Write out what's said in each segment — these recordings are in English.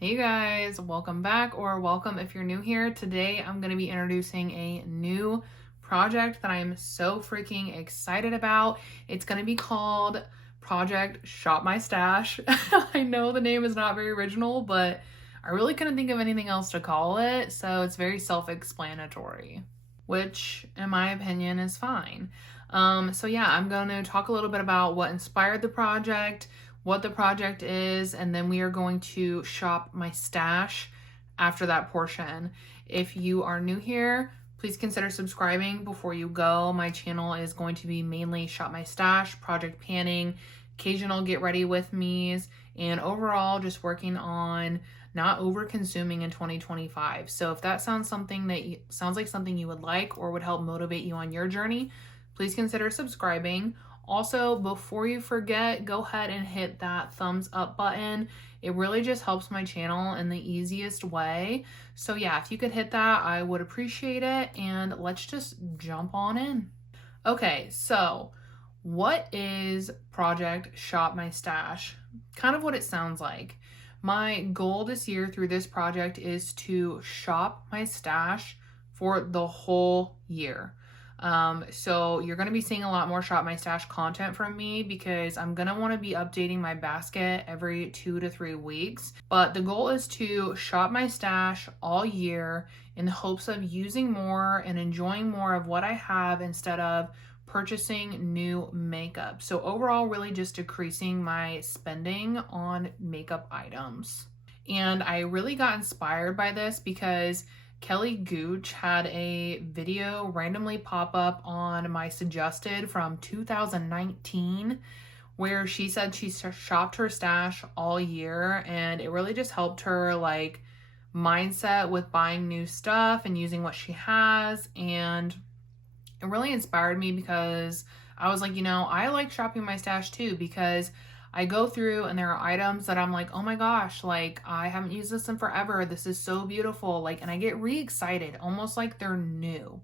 Hey guys, welcome back, or welcome if you're new here. Today I'm going to be introducing a new project that I am so freaking excited about. It's going to be called Project Shop My Stash. I know the name is not very original, but I really couldn't think of anything else to call it, so it's very self-explanatory, which in my opinion is fine. I'm going to talk a little bit about what inspired the project, what the project is, and then we are going to shop my stash after that portion. If you are new here, please consider subscribing before you go. My channel is going to be mainly shop my stash, project panning, occasional get ready with me's, and overall just working on not over consuming in 2025. So if that sounds like something you would like or would help motivate you on your journey, please consider subscribing. Also, before you forget, go ahead and hit that thumbs up button. It really just helps my channel in the easiest way. So yeah, if you could hit that, I would appreciate it. And let's just jump on in. Okay, so what is Project Shop My Stash? Kind of what it sounds like. My goal this year through this project is to shop my stash for the whole year. So you're going to be seeing a lot more Shop My Stash content from me because I'm going to want to be updating my basket every 2 to 3 weeks. But the goal is to shop my stash all year in the hopes of using more and enjoying more of what I have instead of purchasing new makeup. So overall, really just decreasing my spending on makeup items. And I really got inspired by this because Kelly Gooch had a video randomly pop up on my suggested from 2019 where she said she shopped her stash all year, and it really just helped her like mindset with buying new stuff and using what she has. And it really inspired me because I was like, I like shopping my stash too, because I go through and there are items that I'm like, oh my gosh, like I haven't used this in forever. This is so beautiful. Like, and I get re-excited, almost like they're new.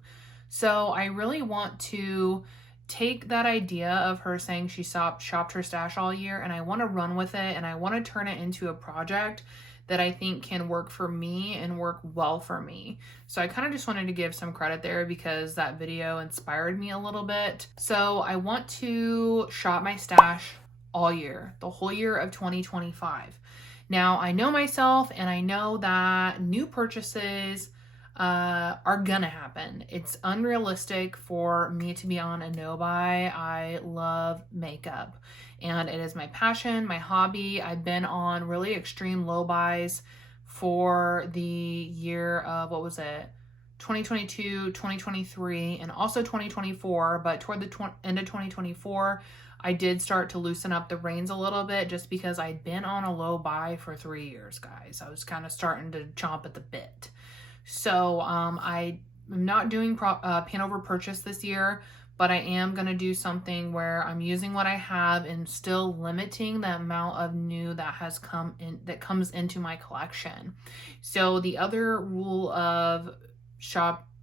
So I really want to take that idea of her saying she shopped her stash all year, and I want to run with it, and I want to turn it into a project that I think can work for me and work well for me. So I kind of just wanted to give some credit there because that video inspired me a little bit. So I want to shop my stash all year, the whole year of 2025. Now, I know myself and I know that new purchases are gonna happen. It's unrealistic for me to be on a no buy. I love makeup and it is my passion, my hobby. I've been on really extreme low buys for the year of, 2022, 2023, and also 2024, but toward the end of 2024, I did start to loosen up the reins a little bit just because I'd been on a low buy for 3 years, guys. I was kind of starting to chomp at the bit. So I am not doing pan over purchase this year, but I am going to do something where I'm using what I have and still limiting the amount of new that has comes into my collection. So the other rule of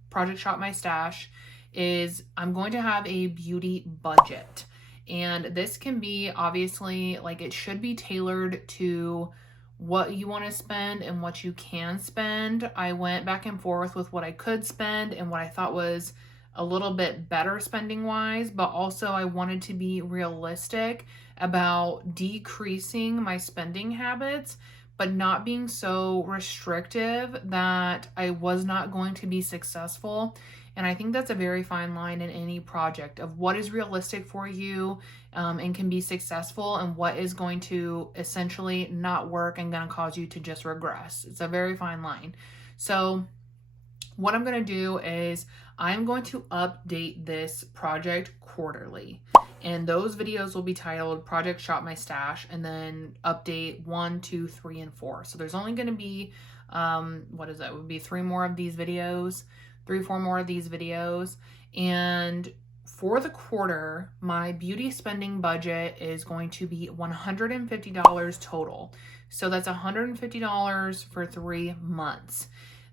Project Shop My Stash is I'm going to have a beauty budget. And this can be obviously, like, it should be tailored to what you want to spend and what you can spend. I went back and forth with what I could spend and what I thought was a little bit better spending wise, but also I wanted to be realistic about decreasing my spending habits, but not being so restrictive that I was not going to be successful. And I think that's a very fine line in any project of what is realistic for you and can be successful, and what is going to essentially not work and going to cause you to just regress. It's a very fine line. So what I'm going to do is I'm going to update this project quarterly. And those videos will be titled Project Shop My Stash and then update 1, 2, 3, and 4. So there's only going to be, it would be 3 more of these videos. 3-4 more of these videos. And for the quarter, my beauty spending budget is going to be $150 total. So that's $150 for 3 months.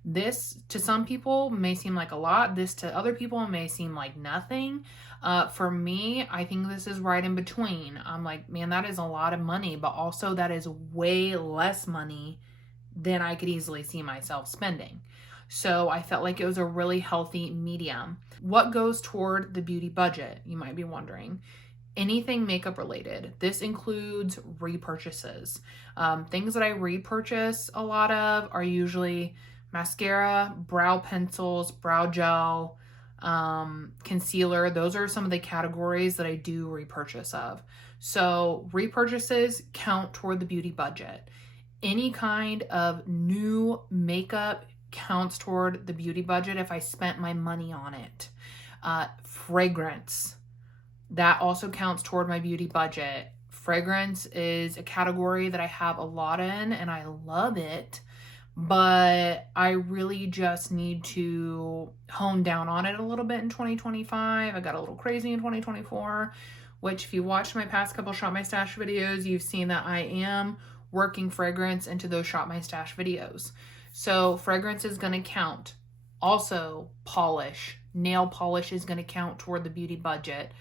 This to some people may seem like a lot. This to other people may seem like nothing. For me, I think this is right in between. I'm like, man, that is a lot of money, but also that is way less money than I could easily see myself spending. So I felt like it was a really healthy medium. What goes toward the beauty budget, you might be wondering? Anything makeup related. This includes repurchases. Things that I repurchase a lot of are usually mascara, brow pencils, brow gel, concealer. Those are some of the categories that I do repurchase of. So repurchases count toward the beauty budget. Any kind of new makeup counts toward the beauty budget if I spent my money on it. Fragrance, that also counts toward my beauty budget. Fragrance is a category that I have a lot in and I love it, but I really just need to hone down on it a little bit in 2025. I got a little crazy in 2024, which if you watched my past couple Shop My Stash videos, you've seen that I am working fragrance into those Shop My Stash videos. So fragrance is going to count. Also, polish. Nail polish is going to count toward the beauty budget.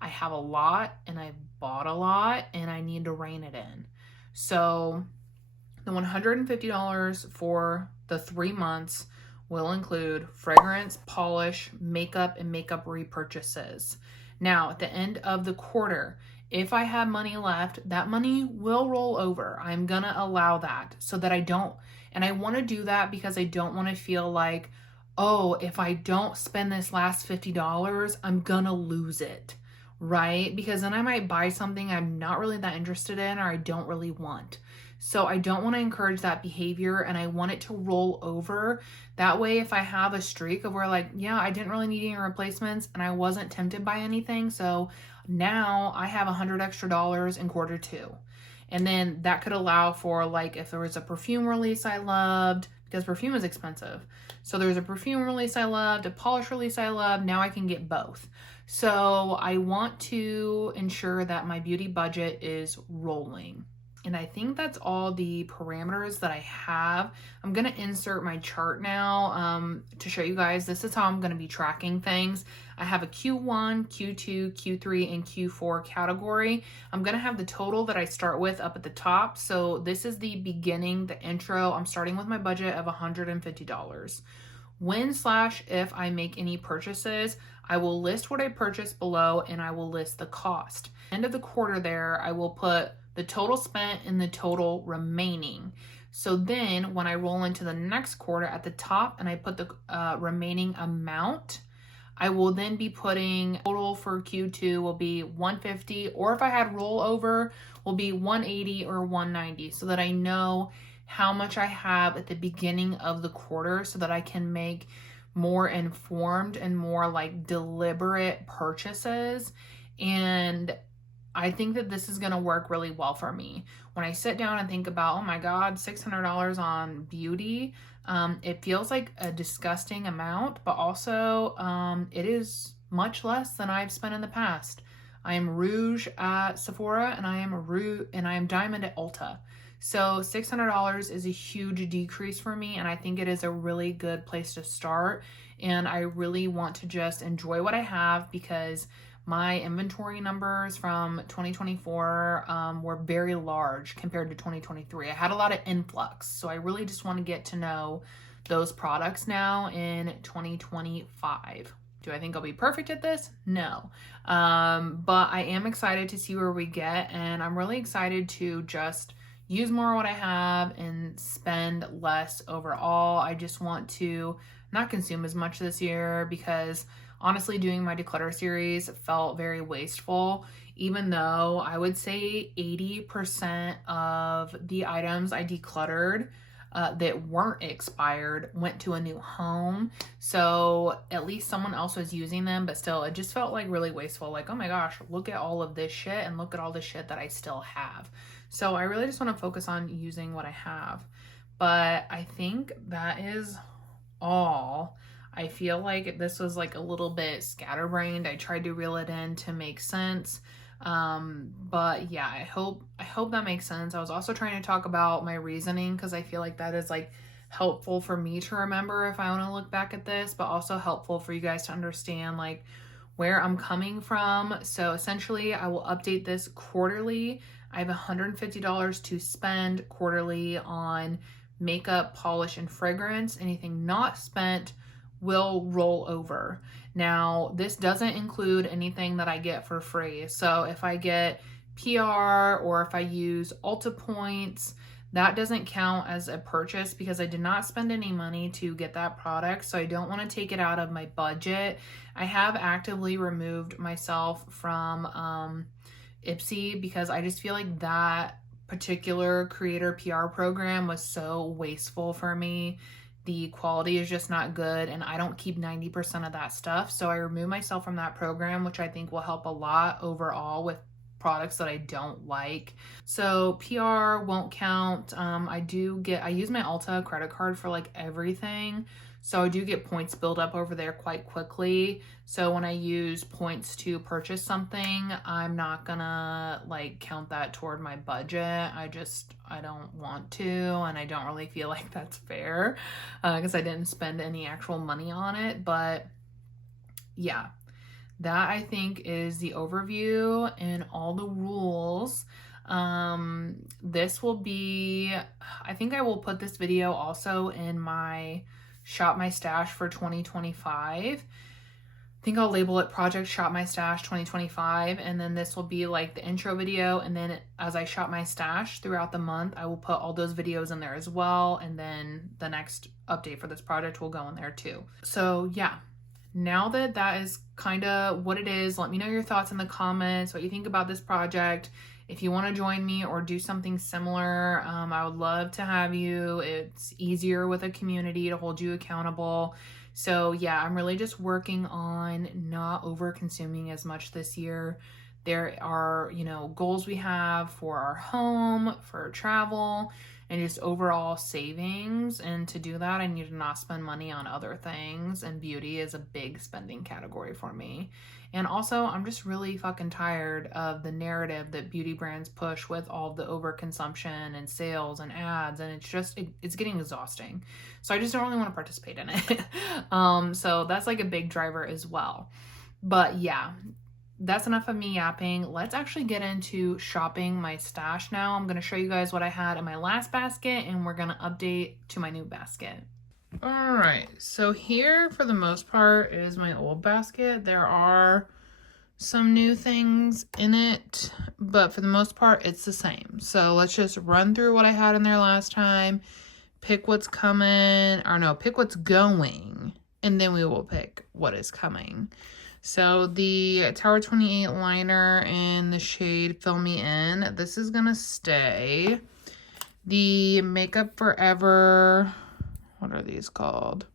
I have a lot and I bought a lot and I need to rein it in. So the $150 for the 3 months will include fragrance, polish, makeup, and makeup repurchases. Now, at the end of the quarter, if I have money left, that money will roll over. I'm going to allow that so that I don't, and I want to do that because I don't want to feel like, oh, if I don't spend this last $50, I'm going to lose it, right? Because then I might buy something I'm not really that interested in or I don't really want. So I don't want to encourage that behavior and I want it to roll over. That way, if I have a streak of where like, yeah, I didn't really need any replacements and I wasn't tempted by anything. So now I have $100 extra in quarter 2. And then that could allow for like, if there was a perfume release I loved, because perfume is expensive. So there's a perfume release I loved, a polish release I loved. Now I can get both. So I want to ensure that my beauty budget is rolling. And I think that's all the parameters that I have. I'm going to insert my chart now to show you guys. This is how I'm going to be tracking things. I have a Q1, Q2, Q3, and Q4 category. I'm going to have the total that I start with up at the top. So this is the beginning, the intro. I'm starting with my budget of $150. When/if I make any purchases, I will list what I purchased below and I will list the cost. End of the quarter there, I will put the total spent and the total remaining. So then when I roll into the next quarter at the top and I put the remaining amount, I will then be putting total for Q2 will be 150, or if I had rollover will be 180 or 190, so that I know how much I have at the beginning of the quarter so that I can make more informed and more like deliberate purchases. And I think that this is going to work really well for me. When I sit down and think about, oh my God, $600 on beauty, it feels like a disgusting amount, but also it is much less than I've spent in the past. I am rouge at Sephora and I am diamond at Ulta. So $600 is a huge decrease for me, and I think it is a really good place to start. And I really want to just enjoy what I have because my inventory numbers from 2024 were very large compared to 2023. I had a lot of influx, so I really just want to get to know those products now in 2025. Do I think I'll be perfect at this? No. But I am excited to see where we get, and I'm really excited to just use more of what I have and spend less overall. I just want to not consume as much this year because honestly, doing my declutter series felt very wasteful, even though I would say 80% of the items I decluttered that weren't expired went to a new home. So at least someone else was using them, but still, it just felt like really wasteful. Like, oh my gosh, look at all of this shit and look at all the shit that I still have. So I really just want to focus on using what I have. But I think that is all. I feel like this was like a little bit scatterbrained. I tried to reel it in to make sense. But yeah, I hope that makes sense. I was also trying to talk about my reasoning because I feel like that is like helpful for me to remember if I want to look back at this, but also helpful for you guys to understand like where I'm coming from. So essentially, I will update this quarterly. I have $150 to spend quarterly on makeup, polish, and fragrance. Anything not spent will roll over. Now, this doesn't include anything that I get for free. So if I get PR or if I use Ulta points, that doesn't count as a purchase because I did not spend any money to get that product. So I don't want to take it out of my budget. I have actively removed myself from Ipsy because I just feel like that particular creator PR program was so wasteful for me. The quality is just not good, and I don't keep 90% of that stuff. So I remove myself from that program, which I think will help a lot overall with products that I don't like. So PR won't count. I use my Ulta credit card for like everything. So I do get points build up over there quite quickly. So when I use points to purchase something, I'm not gonna like count that toward my budget. I don't want to, and I don't really feel like that's fair because I didn't spend any actual money on it. But yeah, that I think is the overview and all the rules. This will be, I think I will put this video also in my Shop My Stash for 2025. I think I'll label it Project Shop My Stash 2025, and then this will be like the intro video, and then as I shop my stash throughout the month, I will put all those videos in there as well, and then the next update for this project will go in there too. So yeah, now that that is kind of what it is, let me know your thoughts in the comments, what you think about this project. If you want to join me or do something similar, I would love to have you. It's easier with a community to hold you accountable. So yeah, I'm really just working on not over consuming as much this year. There are, goals we have for our home, for travel, and just overall savings. And to do that, I need to not spend money on other things. And beauty is a big spending category for me. And also, I'm just really fucking tired of the narrative that beauty brands push with all the overconsumption and sales and ads. And it's getting exhausting. So I just don't really want to participate in it. So that's like a big driver as well. But yeah, that's enough of me yapping. Let's actually get into shopping my stash now. I'm going to show you guys what I had in my last basket, and we're going to update to my new basket. All right, so here for the most part is my old basket. There are some new things in it, but for the most part it's the same. So let's just run through what I had in there last time, pick what's coming, or no, pick what's going, and then we will pick what is coming. So the Tower 28 liner in the shade Fill Me In, this is gonna stay. The Makeup Forever, what are these called?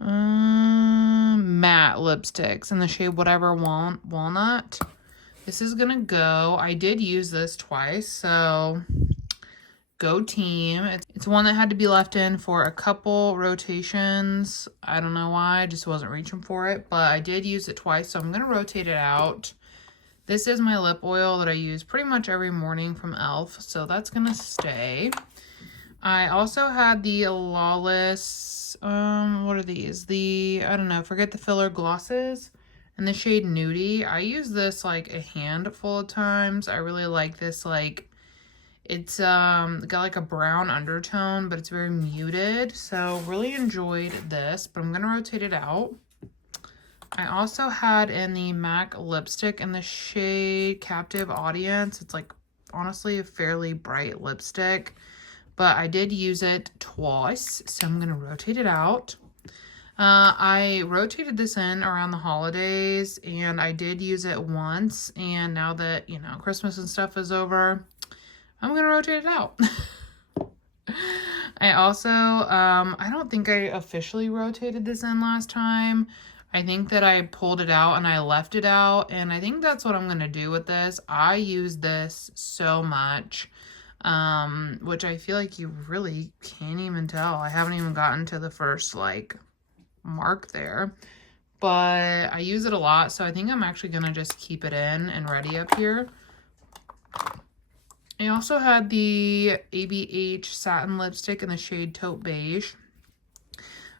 Matte lipsticks in the shade Whatever Walnut. This is gonna go. I did use this twice, so go team. It's one that had to be left in for a couple rotations. I don't know why, I just wasn't reaching for it, but I did use it twice, so I'm gonna rotate it out. This is my lip oil that I use pretty much every morning from e.l.f., so that's gonna stay. I also had the Lawless, what are these? I don't know, Forget the Filler glosses in the shade Nudie. I use this like a handful of times. I really like this, like, it's got like a brown undertone, but it's very muted. So really enjoyed this, but I'm going to rotate it out. I also had in the MAC lipstick in the shade Captive Audience. It's like honestly a fairly bright lipstick, but I did use it twice, so I'm going to rotate it out. I rotated this in around the holidays, and I did use it once, and now that, Christmas and stuff is over, I'm going to rotate it out. I also, I don't think I officially rotated this in last time. I think that I pulled it out and I left it out, and I think that's what I'm going to do with this. I use this so much. Which I feel like you really can't even tell. I haven't even gotten to the first like mark there, but I use it a lot, so I think I'm actually gonna just keep it in and ready up here. I also had the ABH satin lipstick in the shade Taupe Beige.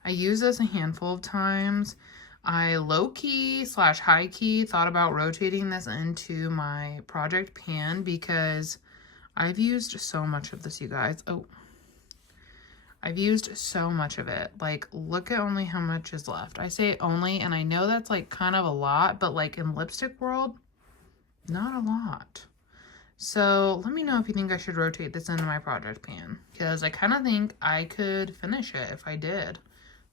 I use this a handful of times. I low-key / high-key thought about rotating this into my project pan because I've used so much of this, you guys. Oh, I've used so much of it. Like, look at only how much is left. I say only, and I know that's like kind of a lot, but like in lipstick world, not a lot. So let me know if you think I should rotate this into my project pan, because I kind of think I could finish it if I did.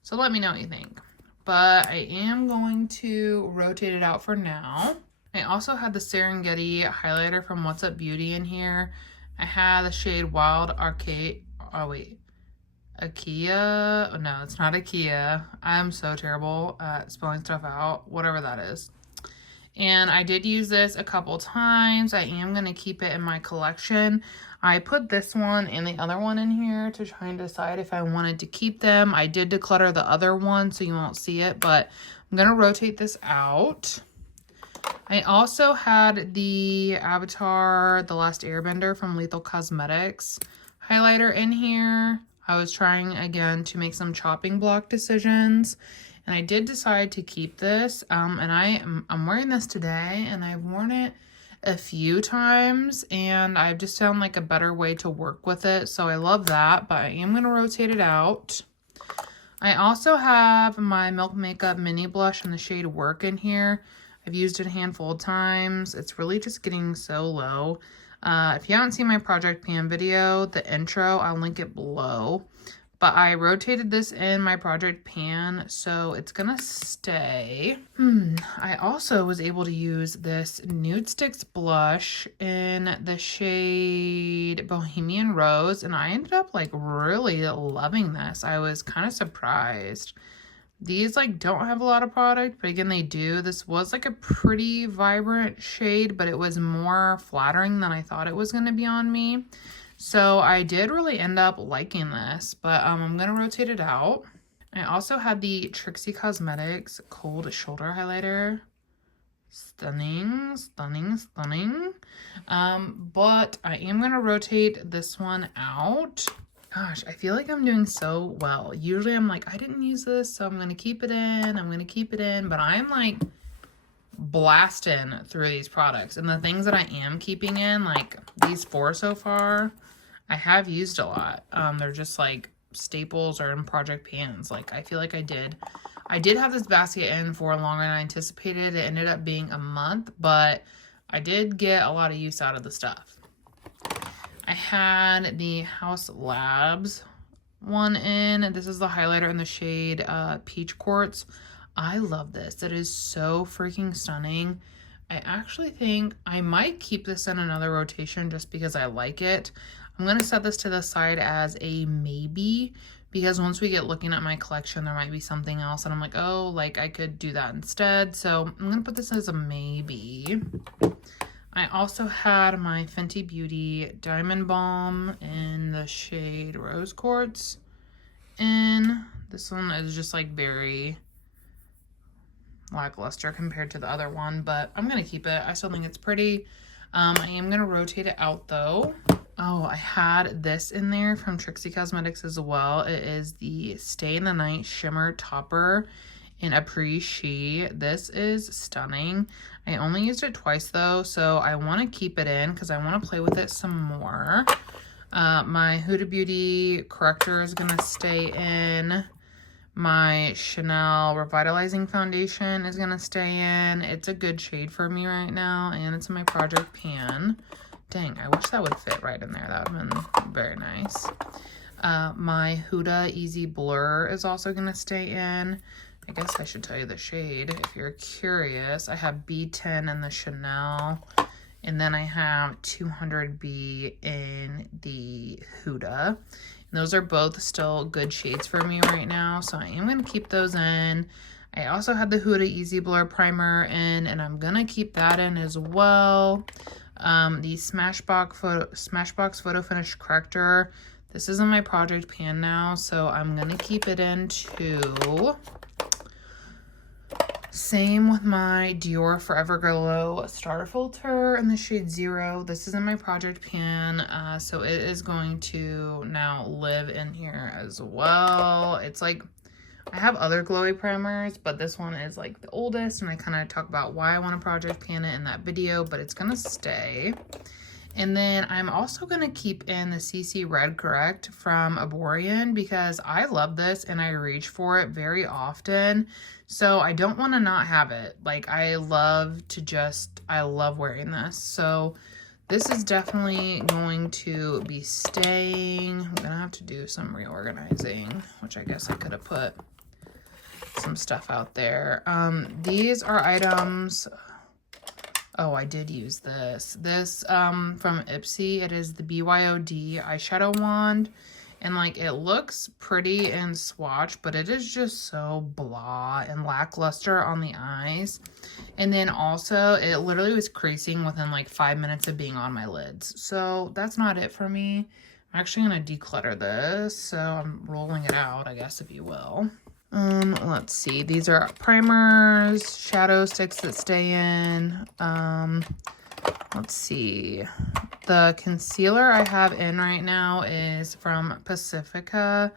So let me know what you think. But I am going to rotate it out for now. I also had the Serengeti highlighter from What's Up Beauty in here. I had the shade Wild Arcade. Oh, wait. Akia. Oh, no, it's not Akia. I'm so terrible at spelling stuff out. Whatever that is. And I did use this a couple times. I am going to keep it in my collection. I put this one and the other one in here to try and decide if I wanted to keep them. I did declutter the other one so you won't see it, but I'm going to rotate this out. I also had the Avatar The Last Airbender from Lethal Cosmetics highlighter in here. I was trying again to make some chopping block decisions, and I did decide to keep this. And I'm wearing this today, and I've worn it a few times, and I've just found like a better way to work with it. So I love that, but I am going to rotate it out. I also have my Milk Makeup mini blush in the shade Work in here. I've used it a handful of times. It's really just getting so low. If you haven't seen my project pan video, the intro, I'll link it below. But I rotated this in my project pan, so it's gonna stay. I also was able to use this Nude Sticks blush in the shade Bohemian Rose, and I ended up like really loving this. I was kind of surprised. These like don't have a lot of product, but again, they do. This was like a pretty vibrant shade, but it was more flattering than I thought it was going to be on me. So I did really end up liking this, but I'm going to rotate it out. I also had the Trixie Cosmetics Cold Shoulder Highlighter. Stunning, stunning, stunning. But I am going to rotate this one out. Gosh, I feel like I'm doing so well. Usually I'm like, I didn't use this, so I'm going to keep it in. I'm going to keep it in. But I'm like blasting through these products. And the things that I am keeping in, like these 4 so far, I have used a lot. They're just like staples or in project pans. Like I feel like I did have this basket in for longer than I anticipated. It ended up being a month, but I did get a lot of use out of the stuff. I had the House Labs one in. This is the highlighter in the shade Peach Quartz. I love this. It is so freaking stunning. I actually think I might keep this in another rotation just because I like it. I'm going to set this to the side as a maybe, because once we get looking at my collection, there might be something else. And I'm like, oh, like I could do that instead. So I'm going to put this as a maybe. I also had my Fenty Beauty Diamond Balm in the shade Rose Quartz. And this one is just like very lackluster compared to the other one, but I'm going to keep it. I still think it's pretty. I am going to rotate it out though. Oh, I had this in there from Trixie Cosmetics as well. It is the Stay in the Night Shimmer Topper in Après Ski. This is stunning. I only used it twice though, so I want to keep it in because I want to play with it some more. My Huda Beauty corrector is going to stay in. My Chanel Revitalizing Foundation is going to stay in. It's a good shade for me right now, and it's in my project pan. Dang, I wish that would fit right in there. That would have been very nice. My Huda Easy Blur is also going to stay in. I guess I should tell you the shade if you're curious. I have B10 in the Chanel, and then I have 200B in the Huda. And those are both still good shades for me right now, so I am going to keep those in. I also had the Huda Easy Blur Primer in, and I'm going to keep that in as well. The Smashbox Photo Finish Corrector. This is in my project pan now, so I'm going to keep it in too. Same with my Dior Forever Glow Star Filter in the shade 0. This is in my project pan, so it is going to now live in here as well. It's like, I have other glowy primers, but this one is like the oldest, and I kind of talk about why I want to project pan it in that video, but it's going to stay. And then I'm also going to keep in the CC Red Correct from Aborian because I love this and I reach for it very often. So I don't want to not have it. Like I love wearing this. So this is definitely going to be staying. I'm going to have to do some reorganizing, which I guess I could have put some stuff out there. These are items. Oh, I did use this. This from Ipsy. It is the BYOD eyeshadow wand. And like it looks pretty in swatch, but it is just so blah and lackluster on the eyes. And then also it literally was creasing within like 5 minutes of being on my lids. So that's not it for me. I'm actually going to declutter this. So I'm rolling it out, I guess, if you will. Let's see. These are primers, shadow sticks that stay in. Let's see. The concealer I have in right now is from Pacifica,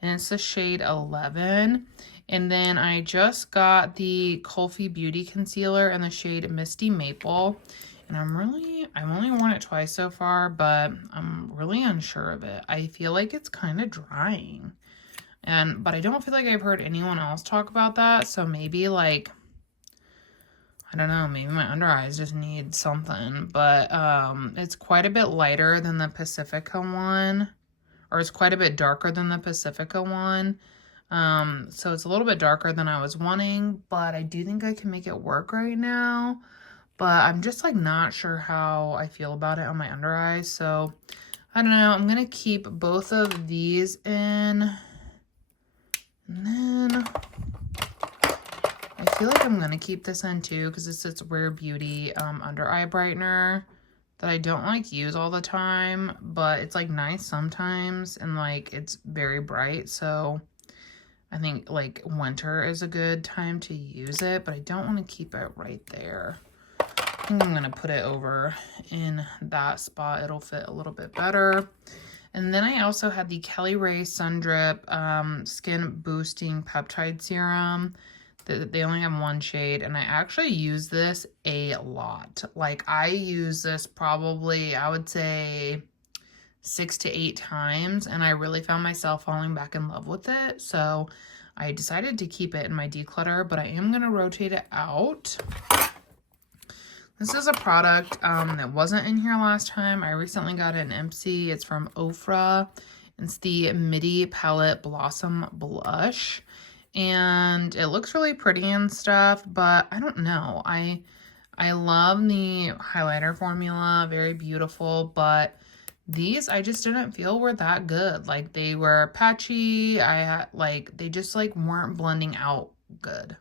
and it's the shade 11. And then I just got the Kulfi Beauty Concealer in the shade Misty Maple. And I've only worn it twice so far, but I'm really unsure of it. I feel like it's kind of drying. But I don't feel like I've heard anyone else talk about that. So maybe like, I don't know, maybe my under eyes just need something. But it's quite a bit lighter than the Pacifica one. Or it's quite a bit darker than the Pacifica one. So it's a little bit darker than I was wanting. But I do think I can make it work right now. But I'm just like not sure how I feel about it on my under eyes. So I don't know. I'm going to keep both of these in. And then I feel like I'm going to keep this in too because it's its Rare Beauty under eye brightener that I don't like use all the time, but it's like nice sometimes and like it's very bright. So I think like winter is a good time to use it, but I don't want to keep it right there. I think I'm going to put it over in that spot. It'll fit a little bit better. And then I also had the Kelly Ray Sun Drip Skin Boosting Peptide Serum. They only have one shade, and I actually use this a lot. Like, I use this probably, I would say, 6 to 8 times, and I really found myself falling back in love with it. So I decided to keep it in my declutter, but I am going to rotate it out. This is a product that wasn't in here last time. I recently got it in Ipsy. It's from Ofra. It's the Midi Palette Blossom Blush. And it looks really pretty and stuff, but I don't know. I love the highlighter formula. Very beautiful, but these I just didn't feel were that good. Like they were patchy. They just like weren't blending out good.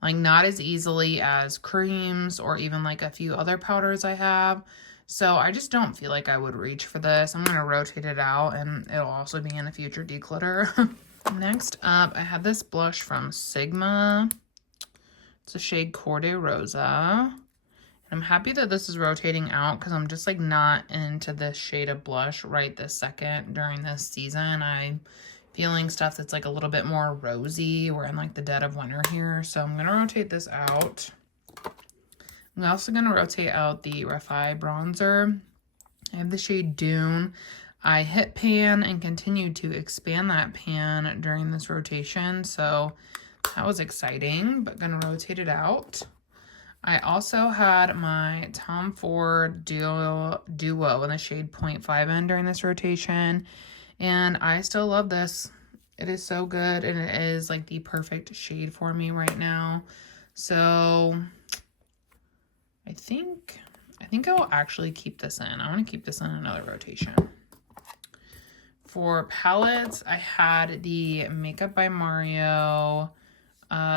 Like not as easily as creams or even like a few other powders I have. So I just don't feel like I would reach for this. I'm going to rotate it out and it'll also be in a future declutter. Next up, I have this blush from Sigma. It's a shade Corday Rosa. And I'm happy that this is rotating out because I'm just like not into this shade of blush right this second during this season. I'm feeling stuff that's like a little bit more rosy. We're in like the dead of winter here. So I'm going to rotate this out. I'm also going to rotate out the Refi bronzer. I have the shade Dune. I hit pan and continued to expand that pan during this rotation. So that was exciting, but going to rotate it out. I also had my Tom Ford Duo in the shade 0.5 in during this rotation. And I still love this. It is so good. And it is like the perfect shade for me right now. So I think I will actually keep this in. I want to keep this in another rotation. For palettes, I had the Makeup by Mario.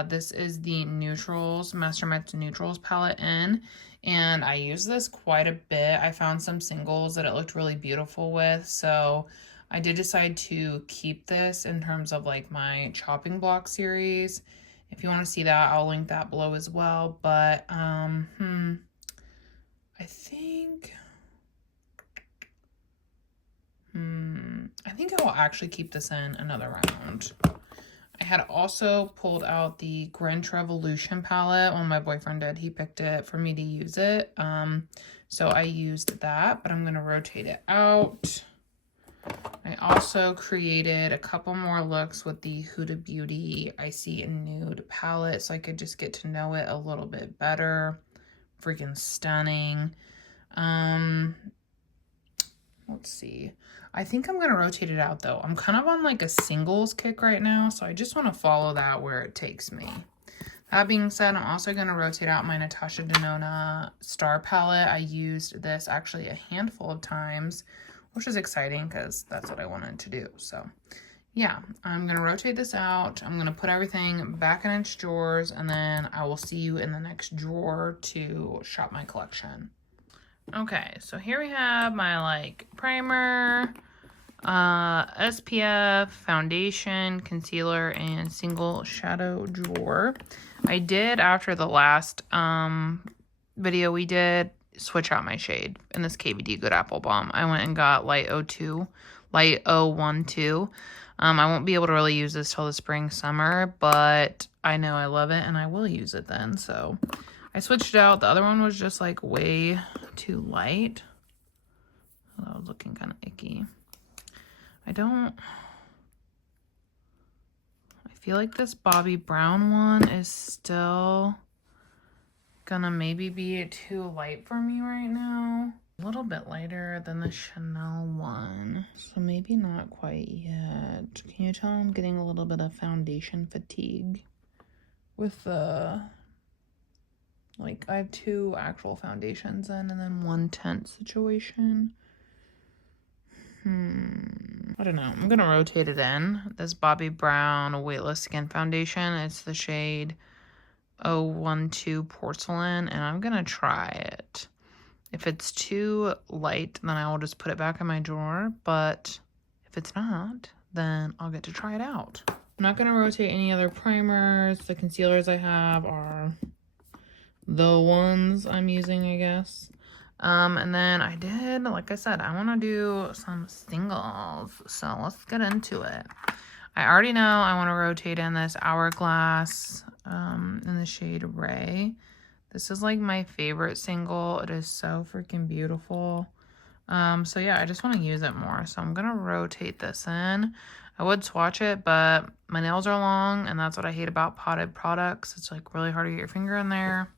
This is the Neutrals, Master Mets Neutrals palette in. And I use this quite a bit. I found some singles that it looked really beautiful with. So I did decide to keep this in terms of like my chopping block series. If you want to see that, I'll link that below as well. But I think I will actually keep this in another round. I had also pulled out the Grinch Revolution palette when my boyfriend did. He picked it for me to use it. So I used that, but I'm going to rotate it out. I also created a couple more looks with the Huda Beauty Icy and Nude palette so I could just get to know it a little bit better. Freaking stunning. Let's see. I think I'm going to rotate it out though. I'm kind of on like a singles kick right now, so I just want to follow that where it takes me. That being said, I'm also going to rotate out my Natasha Denona Star Palette. I used this actually a handful of times, which is exciting because that's what I wanted to do. So yeah, I'm going to rotate this out. I'm going to put everything back in its drawers, and then I will see you in the next drawer to shop my collection. Okay, so here we have my like primer, SPF, foundation, concealer, and single shadow drawer. I did, after the last video we did, switch out my shade in this KVD Good Apple Balm. I went and got Light 02, Light 012. I won't be able to really use this till the spring, summer, but I know I love it and I will use it then, so I switched it out. The other one was just like way too light. Oh, that was looking kind of icky. I feel like this Bobbi Brown one is still gonna maybe be too light for me right now. A little bit lighter than the Chanel one, so maybe not quite yet. Can you tell I'm getting a little bit of foundation fatigue with the, like, I have 2 actual foundations in and then 1 tint situation. I don't know. I'm gonna rotate it in. This Bobbi Brown Weightless Skin Foundation. It's the shade 012 Porcelain, and I'm gonna try it. If it's too light, then I will just put it back in my drawer, but if it's not, then I'll get to try it out. I'm not gonna rotate any other primers. The concealers I have are the ones I'm using, I guess. And then I did, like I said, I want to do some singles, so let's get into it. I already know I want to rotate in this Hourglass in the shade Ray. This is like my favorite single. It is so freaking beautiful. So yeah, I just want to use it more, so I'm gonna rotate this in. I would swatch it, but my nails are long, and that's what I hate about potted products. It's like really hard to get your finger in there.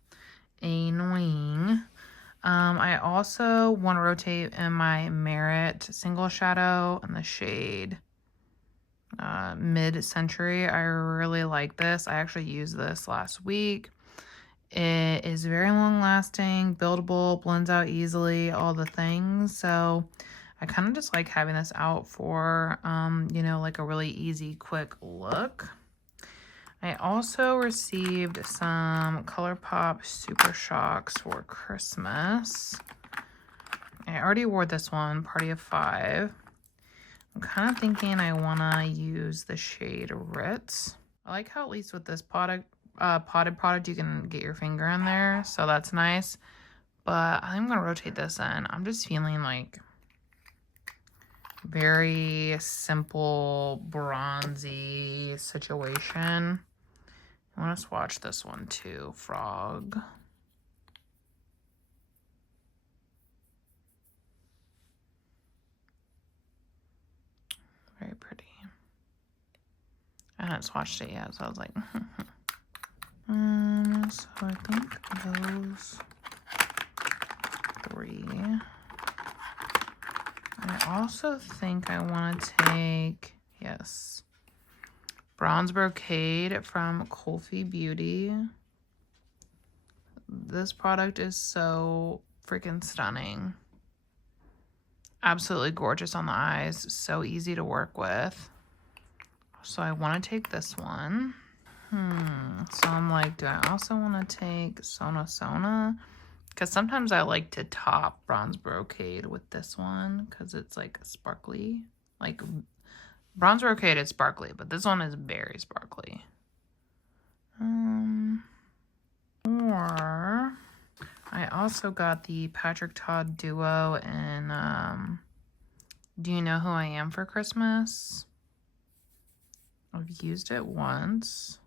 Annoying. I also want to rotate in my Merit single shadow in the shade Mid-Century. I really like this. I actually used this last week. It is very long lasting, buildable, blends out easily, all the things. So I kind of just like having this out for, you know, like a really easy, quick look. I also received some ColourPop Super Shocks for Christmas. I already wore this one, Party of 5. I'm kind of thinking I want to use the shade Ritz. I like how at least with this potted product you can get your finger in there, so that's nice. But I think I'm going to rotate this in. I'm just feeling like very simple, bronzy situation. I want to swatch this one too, Frog. Very pretty. I hadn't swatched it yet, so I was like, so I think those 3. I also think I want to take, yes, Bronze Brocade from Colfi Beauty. This product is so freaking stunning. Absolutely gorgeous on the eyes. So easy to work with. So I want to take this one. So I'm like, do I also want to take Sona? Because sometimes I like to top Bronze Brocade with this one because it's like sparkly. Like Bronze Brocade is sparkly, but this one is very sparkly. Or I also got the Patrick Todd Duo in Do You Know Who I Am for Christmas? I've used it once.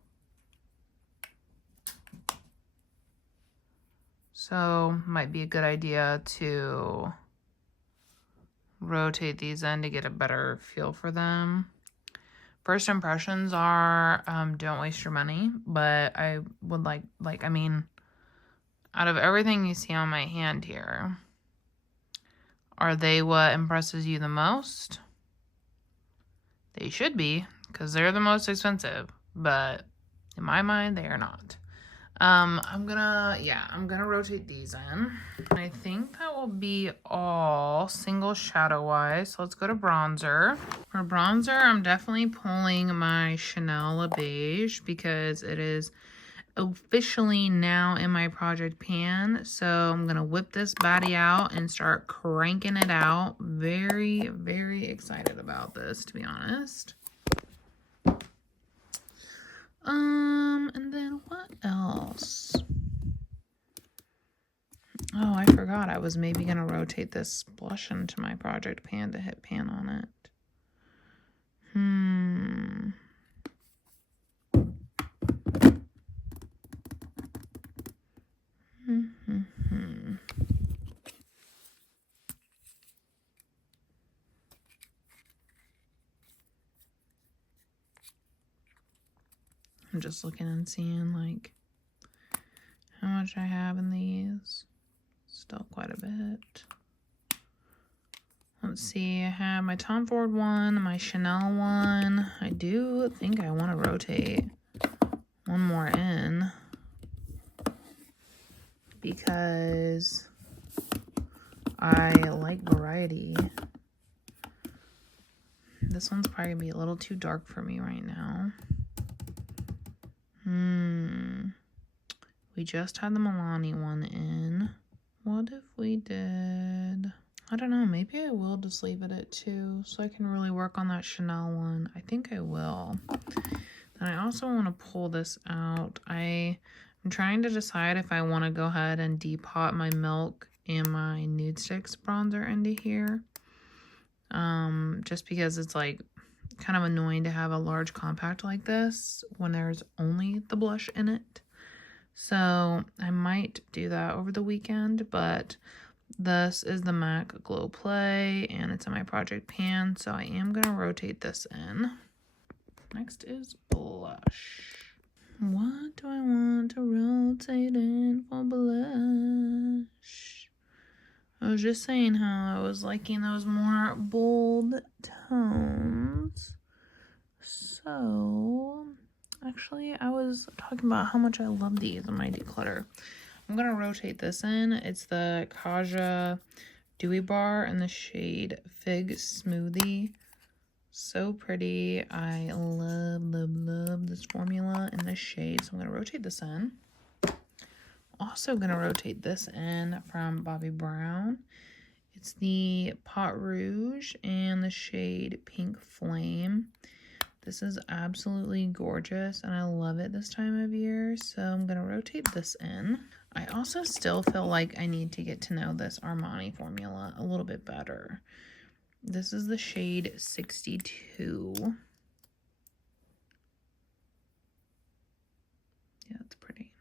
So might be a good idea to rotate these in to get a better feel for them. First impressions are don't waste your money, but I would like I mean, out of everything you see on my hand here, are they what impresses you the most? They should be, because they're the most expensive, but in my mind, they are not. I'm gonna rotate these in. I think that will be all single shadow wise. So let's go to bronzer. For bronzer, I'm definitely pulling my Chanel Beige because it is officially now in my project pan. So I'm gonna whip this baddie out and start cranking it out. Very, very excited about this, to be honest. And then what else? Oh, I forgot I was maybe gonna rotate this blush into my project pan to hit pan on it. I'm just looking and seeing like how much I have in these. Still quite a bit. Let's see, I have my Tom Ford one, my Chanel one. I do think I want to rotate one more in because I like variety. This one's probably gonna be a little too dark for me right now. We just had the Milani one in. What if we did... I don't know, maybe I will just leave it at 2 so I can really work on that Chanel one. I think I will. And I also want to pull this out. I'm trying to decide if I want to go ahead and depot my Milk and my Nude Sticks bronzer into here. Just because it's like kind of annoying to have a large compact like this when there's only the blush in it. So I might do that over the weekend, but this is the MAC Glow Play and it's in my project pan, so I am going to rotate this in. Next is blush. What do I want to rotate in for blush? I was just saying how I was liking those more bold tones. So, actually, I was talking about how much I love these in my declutter. I'm going to rotate this in. It's the Kaja Dewy Bar in the shade Fig Smoothie. So pretty. I love this formula in this shade. So I'm going to rotate this in. Also going to rotate this in from Bobbi Brown. It's the Pot Rouge and the shade Pink Flame. This is absolutely gorgeous and I love it this time of year. So I'm going to rotate this in. I also still feel like I need to get to know this Armani formula a little bit better. This is the shade 62. Yeah, it's pretty.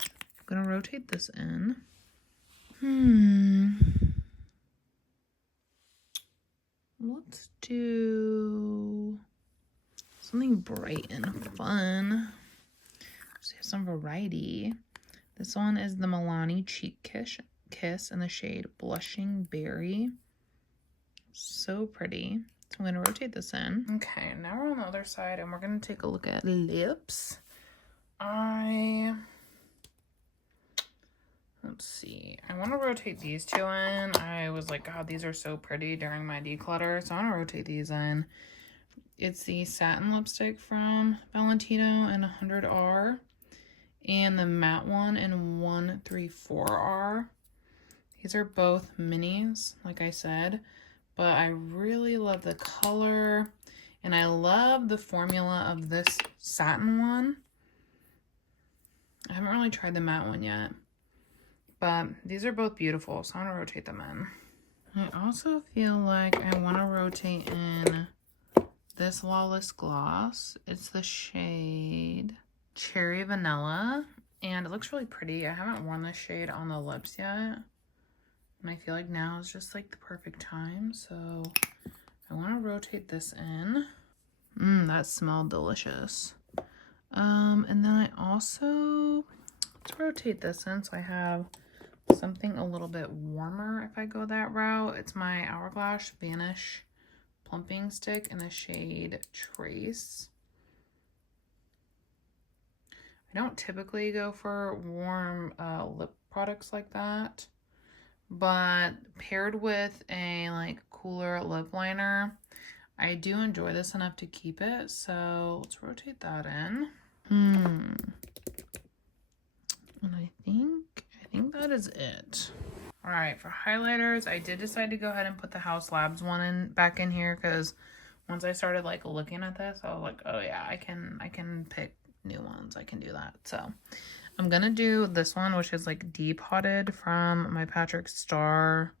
I'm going to rotate this in. Let's do something bright and fun. Let's have some variety. This one is the Milani Cheek Kiss in the shade Blushing Berry. So pretty. So I'm going to rotate this in. Okay, now we're on the other side and we're going to take a look at lips. Let's see. I want to rotate these two in. I was like, God, these are so pretty during my declutter. So I'm going to rotate these in. It's the satin lipstick from Valentino in 100R. And the matte one in 134R. These are both minis, like I said. But I really love the color. And I love the formula of this satin one. I haven't really tried the matte one yet. But these are both beautiful, so I'm going to rotate them in. I also feel like I want to rotate in this Lawless Gloss. It's the shade Cherry Vanilla, and it looks really pretty. I haven't worn this shade on the lips yet, and I feel like now is just like the perfect time, so I want to rotate this in. That smelled delicious. And then I also, let's rotate this in so I have something a little bit warmer if I go that route. It's my Hourglass Vanish Plumping Stick in the shade Trace. I don't typically go for warm lip products like that, but paired with a like cooler lip liner, I do enjoy this enough to keep it. So let's rotate that in. And I think that is it. All right, for highlighters, I did decide to go ahead and put the House Labs one back in here, because once I started like looking at this, I was like, oh yeah, I can pick new ones. I can do that. So I'm gonna do this one, which is like Depotted from my Patrick Star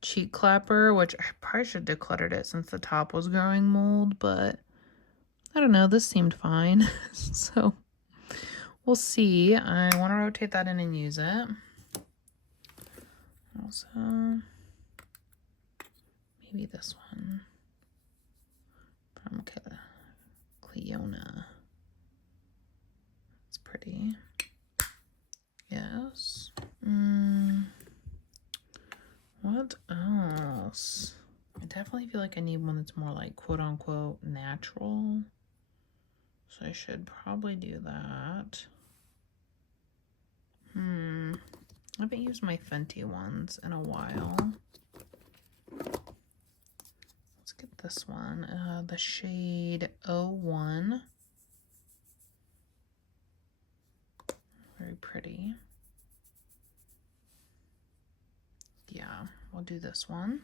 Cheek Clapper, which I probably should have decluttered it since the top was growing mold, but I don't know, this seemed fine. So we'll see. I want to rotate that in and use it. Also, maybe this one from Cleona. It's pretty. Yes. What else? I definitely feel like I need one that's more like quote unquote natural. So I should probably do that. I haven't used my Fenty ones in a while. Let's get this one. The shade 01. Very pretty. Yeah, we'll do this one.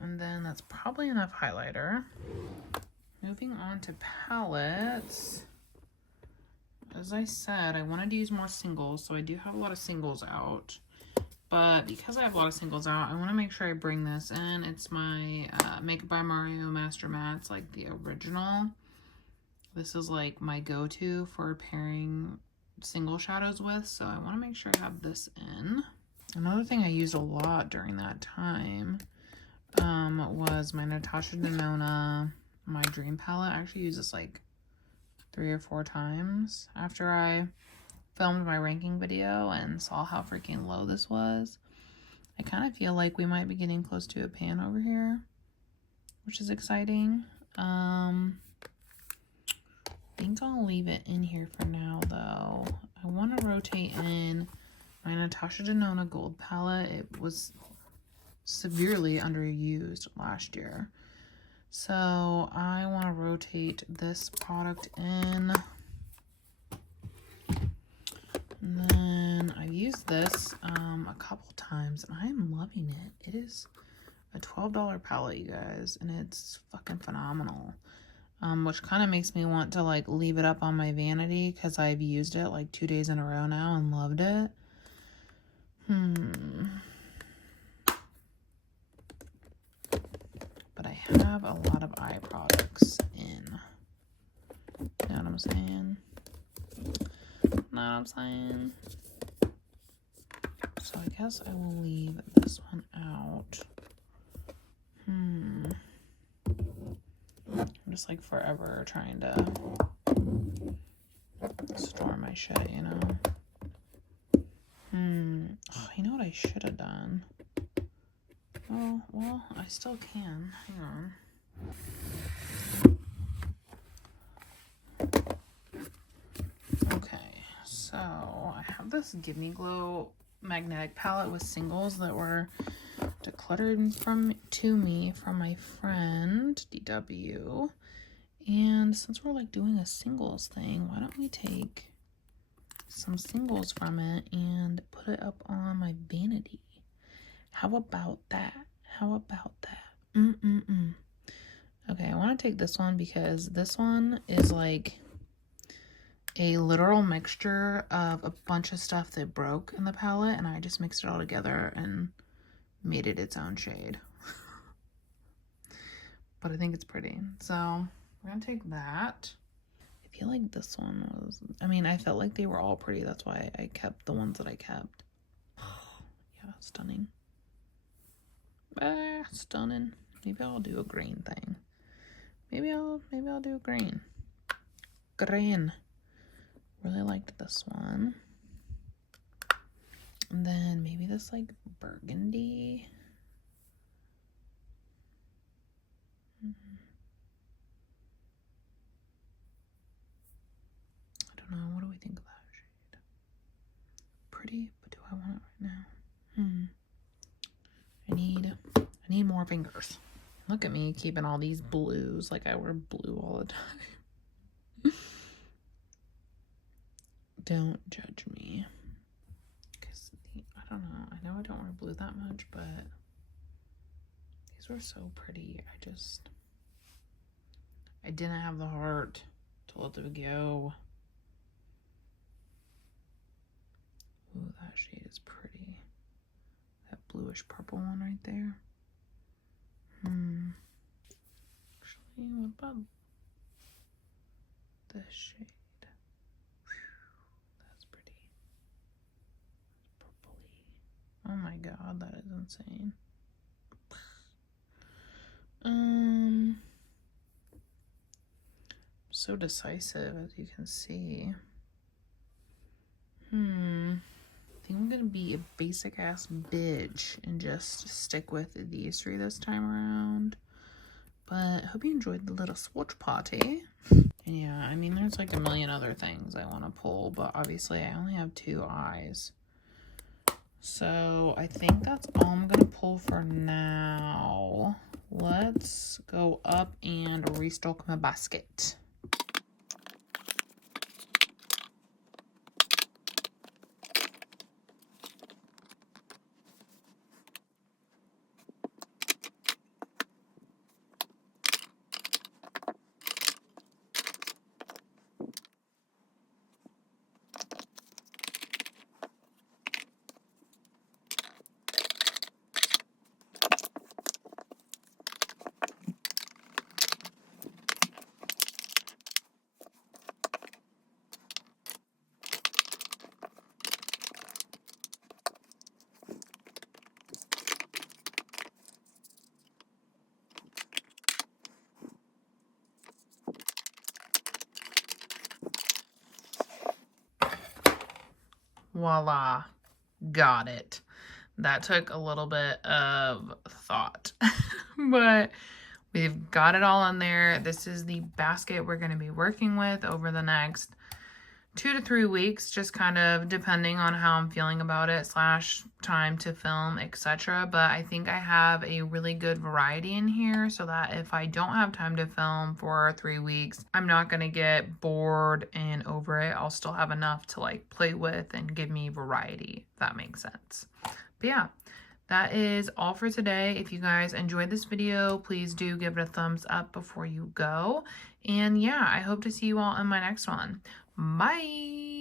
And then that's probably enough highlighter. Moving on to palettes. As I said, I wanted to use more singles, so I do have a lot of singles out. But because I have a lot of singles out, I want to make sure I bring this in. It's my Makeup by Mario Master Mattes, like the original. This is like my go-to for pairing single shadows with, so I want to make sure I have this in. Another thing I used a lot during that time was my Natasha Denona My Dream palette. I actually used this like 3 or 4 times after I filmed my ranking video and saw how freaking low this was. I kind of feel like we might be getting close to a pan over here, which is exciting. I think I'll leave it in here for now though. I want to rotate in my Natasha Denona Gold palette. It was severely underused last year. So I want to rotate this product in. And then I've used this a couple times and I am loving it. It is a $12 palette, you guys, and it's fucking phenomenal. Which kind of makes me want to like leave it up on my vanity because I've used it like 2 days in a row now and loved it. But I have a lot of eye products in. You know what I'm saying? So I guess I will leave this one out. I'm just like forever trying to store my shit, you know? Oh, you know what I should have done? Oh, well, I still can. Hang on. Okay, so I have this Give Me Glow magnetic palette with singles that were decluttered to me from my friend DW. And since we're like doing a singles thing, why don't we take some singles from it and put it up on my vanity? How about that? Okay, I want to take this one because this one is like a literal mixture of a bunch of stuff that broke in the palette, and I just mixed it all together and made it its own shade. but I think it's pretty. So we're gonna take that. I feel like this one was, I mean, I felt like they were all pretty. That's why I kept the ones that I kept. Yeah, stunning. Stunning. Maybe I'll do a green thing. Maybe I'll do green. Green. Really liked this one. And then maybe this like burgundy. I don't know. What do we think of that shade? Pretty, but do I want it right now? I need more fingers. Look at me keeping all these blues, like I wear blue all the time. Don't judge me. Because, I don't know. I know I don't wear blue that much, but these were so pretty. I didn't have the heart to let them go. Ooh, that shade is pretty. That bluish purple one right there. Actually, what about this shade? That's pretty. Purpley. Oh my god, that is insane. So decisive, as you can see. I think I'm gonna be a basic ass bitch and just stick with these three this time around. But hope you enjoyed the little swatch party. And yeah, I mean, there's like a million other things I want to pull, but obviously I only have 2 eyes. So I think that's all I'm gonna pull for now. Let's go up and restock my basket. Voila, got it. That took a little bit of thought, but we've got it all in there. This is the basket we're going to be working with over the next 2 to 3 weeks, just kind of depending on how I'm feeling about it / time to film, etc. But I think I have a really good variety in here so that if I don't have time to film for 3 weeks, I'm not going to get bored and over it. I'll still have enough to like play with and give me variety, if that makes sense. But yeah, that is all for today. If you guys enjoyed this video, please do give it a thumbs up before you go. And yeah, I hope to see you all in my next one. Bye!